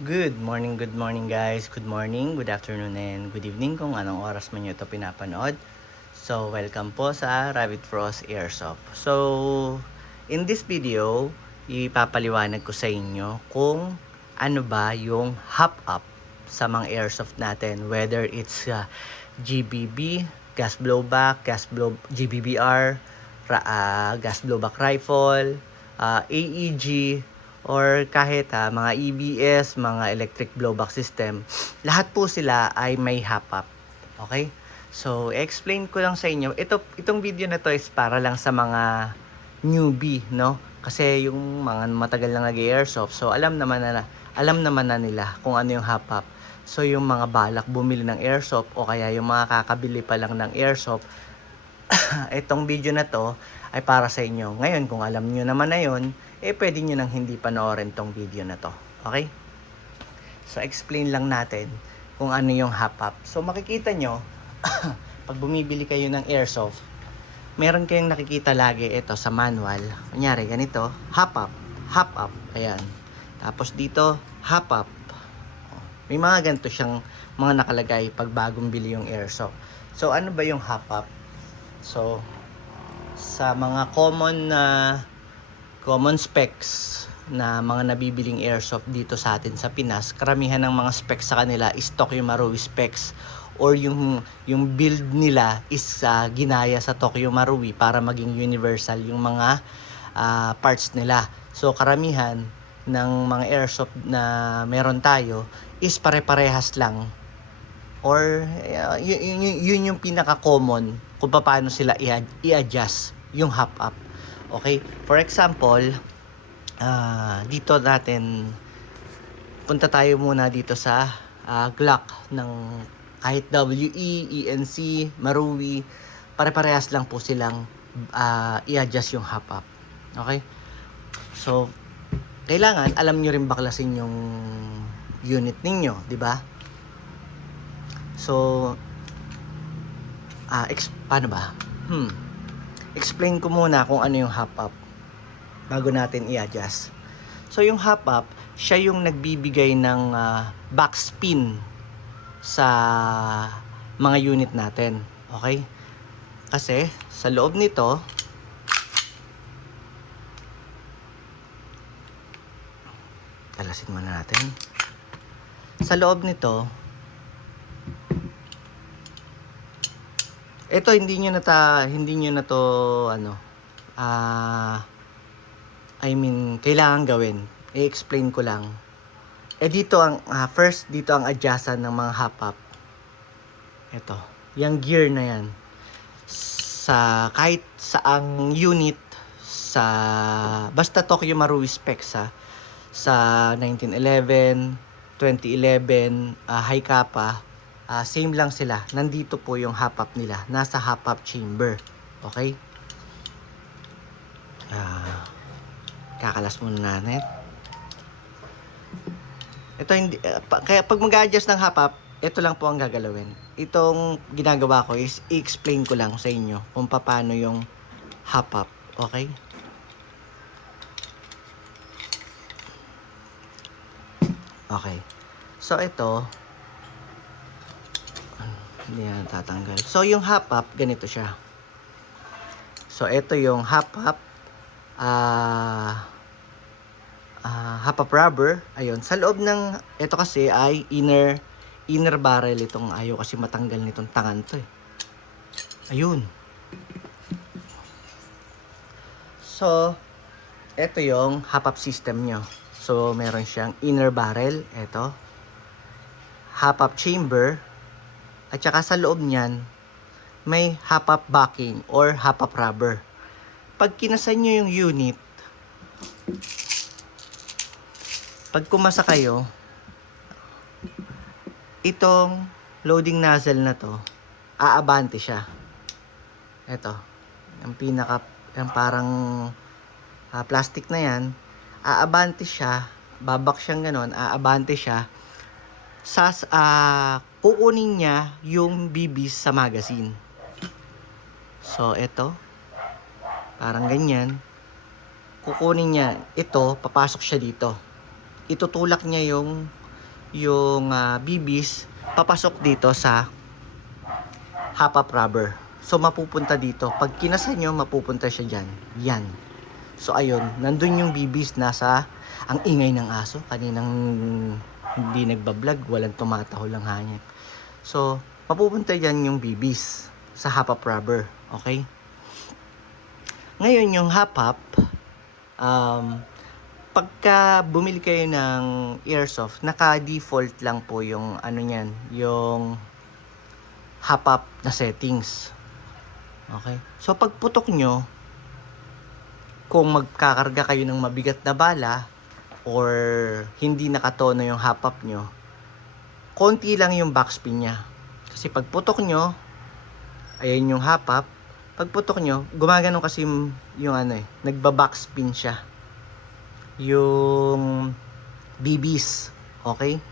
Good morning guys. Good morning, good afternoon, and good evening kung anong oras man nyo ito pinapanood. So, welcome po sa Rabbit Frost Airsoft. So, in this video, ipapaliwanag ko sa inyo kung ano ba yung hop-up sa mga airsoft natin. Whether it's GBB, gas blowback, GBBR, gas blowback rifle, AEG, or kahit mga EBS, mga electric blowback system, lahat po sila ay may hop-up. Okay? So, explain ko lang sa inyo. Itong video na to is para lang sa mga newbie, no? Kasi yung mga matagal na nag-airsoft, so alam naman na nila kung ano yung hop-up. So, yung mga balak bumili ng airsoft o kaya yung mga kakabili pa lang ng airsoft, itong video na to ay para sa inyo. Ngayon, kung alam nyo naman na yun, pwede nyo nang hindi panoorin tong video na to. Okay? So, explain lang natin kung ano yung hop-up. So, makikita nyo, pag bumibili kayo ng airsoft, meron kayong nakikita lagi ito sa manual. Kunyari, ganito, hop-up, hop-up. Ayan. Tapos dito, hop-up. May mga ganito siyang mga nakalagay pag bagong bili yung airsoft. So, ano ba yung hop-up? So, sa mga common specs na mga nabibiling airsoft dito sa atin sa Pinas, karamihan ng mga specs sa kanila is Tokyo Marui specs, or yung build nila is ginaya sa Tokyo Marui para maging universal yung mga parts nila. So karamihan ng mga airsoft na meron tayo is pare-parehas lang, or yun yung pinaka-common kung paano sila i-adjust yung hop-up. Okay? For example, dito natin, punta tayo muna dito sa Glock ng kahit WE, ENC, Marui, pare-parehas lang po silang i-adjust yung hop-up. Okay? So, kailangan alam nyo rin baklasin yung unit ninyo, di ba? So, paano ba? Explain ko muna kung ano yung hop-up bago natin i-adjust. So, yung hop-up, siya yung nagbibigay ng backspin sa mga unit natin. Okay? Kasi, sa loob nito, kalasin muna natin. Sa loob nito, ito hindi nyo na to kailangan gawin. I-explain ko lang. Dito ang first dito ang adjustan ng mga hop-up. Ito, yung gear na yan. Sa kahit saang unit basta Tokyo Marui specs sa 1911, 2011, Hi-Kappa, same lang sila. Nandito po yung hop-up nila. Nasa hop-up chamber. Okay? Kakalas muna natin. Ito hindi, kaya pag mag-adjust ng hop-up, ito lang po ang gagalawin. Itong ginagawa ko is i-explain ko lang sa inyo kung paano yung hop-up. Okay? Okay. So, ito, hindi na tatanggal. So, yung hop-up, ganito siya. So, ito yung hop-up. Hop-up rubber. Ayun. Sa loob ng, ito kasi ay inner barrel itong, ayaw kasi matanggal nitong tangan to eh. Ayun. So, ito yung hop-up system nyo. So, meron siyang inner barrel. Ito. Hop-up chamber. At saka sa loob niyan, may hop-up backing or hop-up rubber. Pag kinasan nyo yung unit, pag kumasa kayo, itong loading nozzle na to, aabante siya. Ito, yung parang plastic na yan, aabante siya, babak siyang ganon, aabante siya, kukunin niya yung bibis sa magazine. So, ito, parang ganyan. Kukunin niya, ito, papasok siya dito. Itutulak niya yung yung BBs papasok dito sa hop-up rubber. So, mapupunta dito. Pag kinasa nyo, mapupunta siya dyan. Yan. So, ayun. Nandun yung BBs nasa ang ingay ng aso. Kaninang hindi nagbablog. Walang tumatahol ang hangin. So, mapupunta dyan yung BBs sa hop-up rubber. Okay? Ngayon, yung hop-up, pagka bumili kayo ng airsoft, naka-default lang po yung ano niyan, yung hop-up na settings. Okay? So, pag putok nyo, kung magkakarga kayo ng mabigat na bala or hindi nakatono yung hop-up nyo, konti lang yung backspin niya. Kasi pag putok nyo, ayan yung hop-up. Pag putok nyo, gumagano kasi yung nagba-backspin siya. Yung BBs. Okay?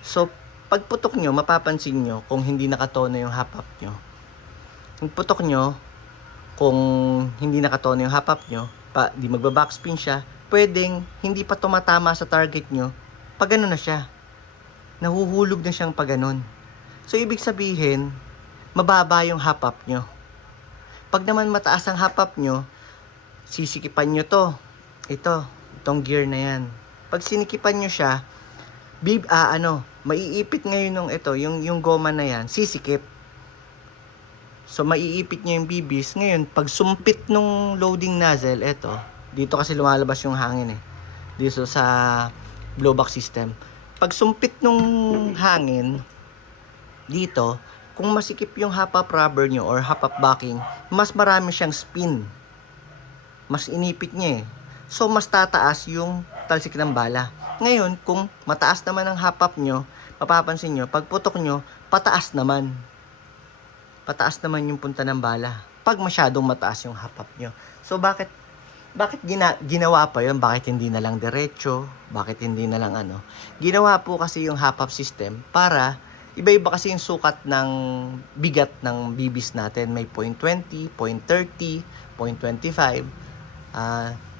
So, pag putok nyo, mapapansin nyo kung hindi nakatono yung hop-up nyo. Pag putok nyo, kung hindi nakatono yung hop-up nyo, di magba-backspin siya, pwedeng hindi pa tumatama sa target nyo, pag ano na siya. Nahuhulog na siyang pag ganon. So, ibig sabihin, mababa yung hop-up nyo. Pag naman mataas ang hop-up nyo, sisikipan nyo to. Itong gear na yan. Pag sinikipan nyo siya, maiipit ngayon nung yung goma na yan, sisikip. So, maiipit nyo yung BBs. Ngayon, pag sumpit nung loading nozzle, dito kasi lumalabas yung hangin dito sa blowback system. Pag sumpit nung hangin, dito, kung masikip yung hop-up rubber nyo or hop-up backing, mas marami siyang spin. Mas inipit niya So, mas tataas yung talsik ng bala. Ngayon, kung mataas naman ang hop-up nyo, mapapansin nyo, pag putok nyo, pataas naman. Pataas naman yung punta ng bala. Pag masyadong mataas yung hop-up nyo. So, bakit ginawa pa yun? Bakit hindi na lang diretso? Bakit hindi na lang Ginawa po kasi yung hop-up system para iba-iba kasi yung sukat ng bigat ng BBs natin. May 0.20, 0.30, 0.25.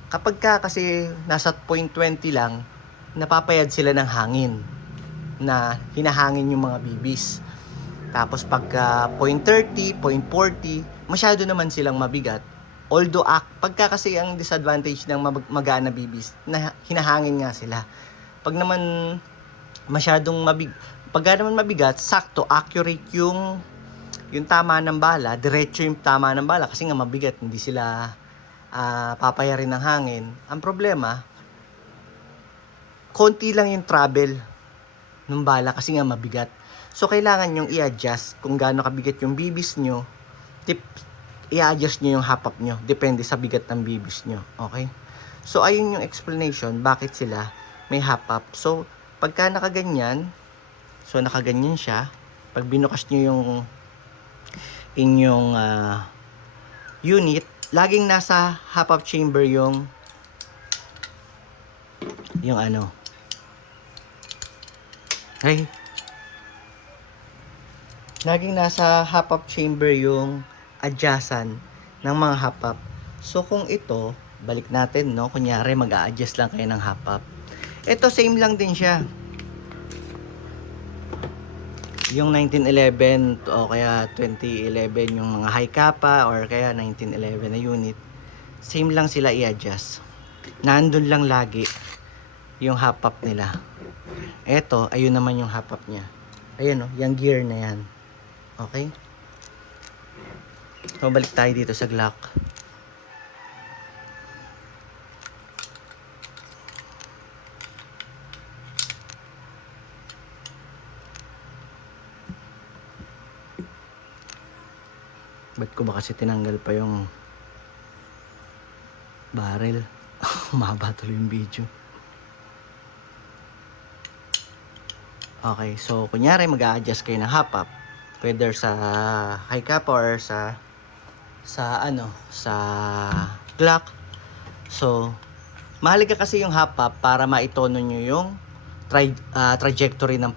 Kapag kasi nasa 0.20 lang, napapayad sila ng hangin na hinahangin yung mga BBs. Tapos pagka 0.30, 0.40, masyado naman silang mabigat. Although pagka kasi ang disadvantage ng magana BBs, na hinahangin nga sila. Pag naman pagka naman mabigat, sakto, accurate yung tama ng bala, diretso yung tama ng bala kasi nga mabigat, hindi sila papayarin ng hangin. Ang problema, konti lang yung travel ng bala kasi nga mabigat. So, kailangan yung i-adjust kung gaano kabigat yung BBs nyo. I-adjust nyo yung hop-up nyo. Depende sa bigat ng BBs nyo. Okay? So, ayun yung explanation bakit sila may hop-up. So, pagka nakaganyan siya. Pag binukas nyo yung inyong unit, laging nasa hop-up chamber yung laging nasa hop-up chamber yung adjustan ng mga hop-up. So, kung ito, balik natin, kunyari mag-a-adjust lang kayo ng hop-up. Ito, same lang din siya. Yung 1911 o kaya 2011 yung mga high kappa or kaya 1911 na unit, same lang sila i-adjust. Nandun lang lagi yung hop-up nila. Ito, ayun naman yung hop-up niya. Ayun yung gear na yan. Okay? So, balik tayo dito sa Glock. Ba't ko ba kasi tinanggal pa yung barrel? Mahaba tuloy yung video. Okay, so kunyari mag-a-adjust kayo ng hop-up, whether sa high cap or sa Glock. So, mahalaga kasi yung hop-up para maitono nyo yung trajectory ng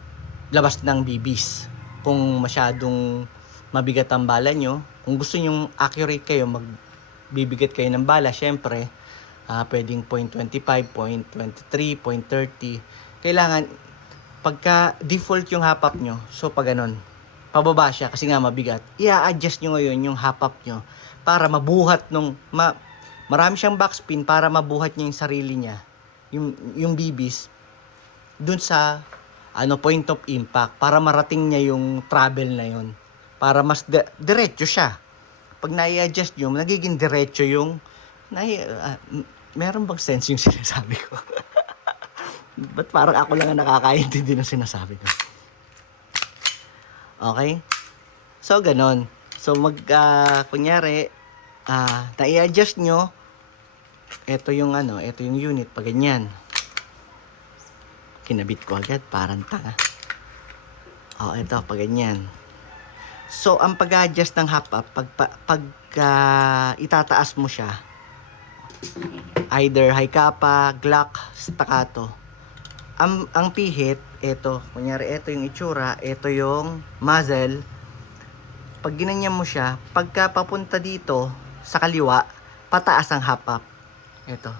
labas ng BBs. Kung masyadong mabigat ang bala nyo, kung gusto nyo accurate kayo, magbibigat kayo ng bala, syempre, pwedeng 0.25, 0.23, 0.30. Kailangan pagka default yung hop-up nyo, so pag ganun, pababa siya kasi nga mabigat, i-adjust nyo ngayon yung hop-up nyo para mabuhat marami siyang backspin para mabuhat niya yung sarili niya, yung bibis, dun sa point of impact para marating niya yung travel na yun. Para mas diretso siya. Pag nai-adjust nyo, nagiging diretso yung meron bang sense yung sinasabi ko? Ba't parang ako lang ang nakakaintindi ng sinasabi ko? Okay? So, ganon. So, kunyari, nai-adjust nyo, ito yung unit, pag ganyan. Kinabit ko agad, parang tanga. Ito, pag ganyan. So, ang pag-adjust ng hop-up, pag itataas mo siya, either high kappa, Glock, staccato. Ang pihit, ito, kunyari, ito yung itsura, ito yung muzzle. Pag ginanyan mo siya, pagka papunta dito, sa kaliwa, pataas ang hop-up. Ito.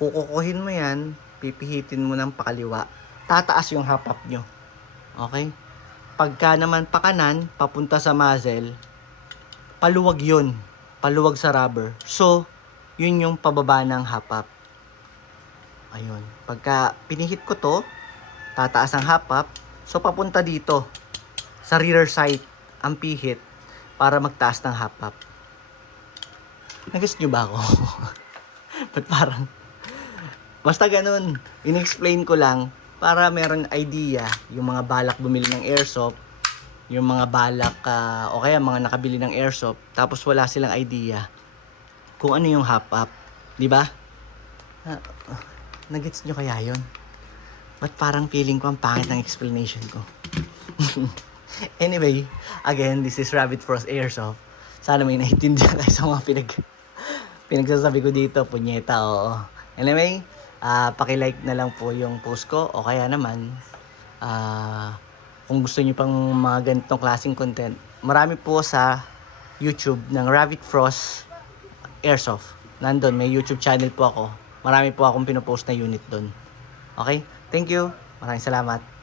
Kukukuhin mo yan, pipihitin mo ng pakaliwa, tataas yung hop-up nyo. Okay? Pagka naman pakanan, papunta sa muzzle, paluwag yun. Paluwag sa rubber. So, yun yung pababa ng hop-up. Ayun. Pagka pinihit ko to, tataas ang hop-up. So, papunta dito. Sa rear sight, ang pihit para magtaas ng hop-up. Nag-guess nyo ba ako? But parang, basta ganun. In-explain ko lang para meron idea yung mga balak bumili ng airsoft, yung mga balak o kaya mga nakabili ng airsoft tapos wala silang idea kung ano yung hop-up. Di ba? Nagets nyo kaya yun? Ba't parang feeling ko ang pangit ng explanation ko? Anyway, again, this is Rabbit Frost Airsoft. Sana may naiintindihan kayo sa mga pinagsasabi ko dito. Punyeta, oo. Anyway, paki-like na lang po yung post ko o kaya naman kung gusto niyo pang mga ganitong klaseng content, marami po sa YouTube ng Rabbit Frost Airsoft. Nandun, may YouTube channel po ako. Marami po akong pinopost na unit doon. Okay? Thank you. Maraming salamat.